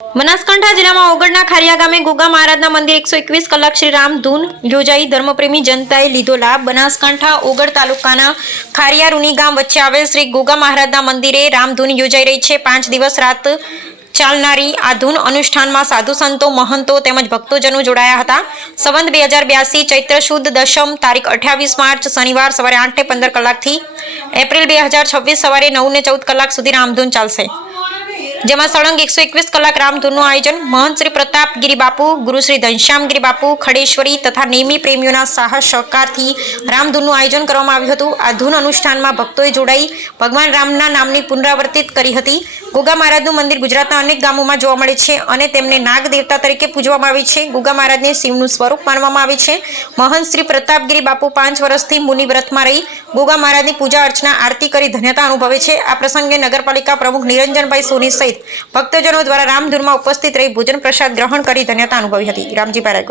બનાસકાંઠા જિલ્લામાં ઓગળના ખારિયા ગામે ગોગા મહારાજના મંદિર 121 કલાક શ્રી રામ ધૂન યોજાઈ ધર્મપ્રેમી જનતાએ લીધો લાભ। બનાસકાંઠા ઓગળ તાલુકાના ખારિયા રૂની ગામ વચ્ચે આવેલ શ્રી ગોગા મહારાજના મંદિરે રામધૂન યોજાઈ રહી છે। 5 દિવસ રાત ચાલનારી આ ધૂન અનુષ્ઠાનમાં સાધુ સંતો મહંતો તેમજ ભક્તોજનો જોડાયા હતા। સંવત 2082 ચૈત્ર શુદ્ધ દશમ તારીખ 28 માર્ચ શનિવાર સવારે 8:15 કલાકથી એપ્રિલ 2026 સવારે 9:14 કલાક સુધી રામધૂન ચાલશે, જેમાં સળંગ 121 કલાક રામધૂનનું આયોજન મહંત શ્રી પ્રતાપગીરી બાપુ, ગુરુ શ્રી ઘનશ્યામગીરી બાપુ, ખડેશ્વરી તથા નેમી પ્રેમીઓના સાહસ સહકારથી રામધૂનનું આયોજન કરવામાં આવ્યું હતું। આ ધૂન અનુષ્ઠાનમાં ભક્તોએ જોડાઈ ભગવાન રામના નામની પુનરાવર્તિત કરી હતી। ગોગા મહારાજનું મંદિર ગુજરાતના અનેક ગામોમાં જોવા મળે છે અને તેમને નાગ દેવતા તરીકે પૂજવામાં આવે છે। ગોગા મહારાજને શિવનું સ્વરૂપ માનવામાં આવે છે। મહંત શ્રી પ્રતાપગીરી બાપુ 5 વર્ષથી મુનિ વ્રતમાં રહી ગોગા મહારાજની પૂજા અર્ચના આરતી કરી ધન્યતા અનુભવે છે। આ પ્રસંગે નગરપાલિકા પ્રમુખ નિરંજનભાઈ સોની સહિત ભક્તજનો દ્વારા રામધૂનમાં ઉપસ્થિત રહી ભોજન પ્રસાદ ગ્રહણ કરી ધન્યતા અનુભવી હતી। રામજી પારેખ।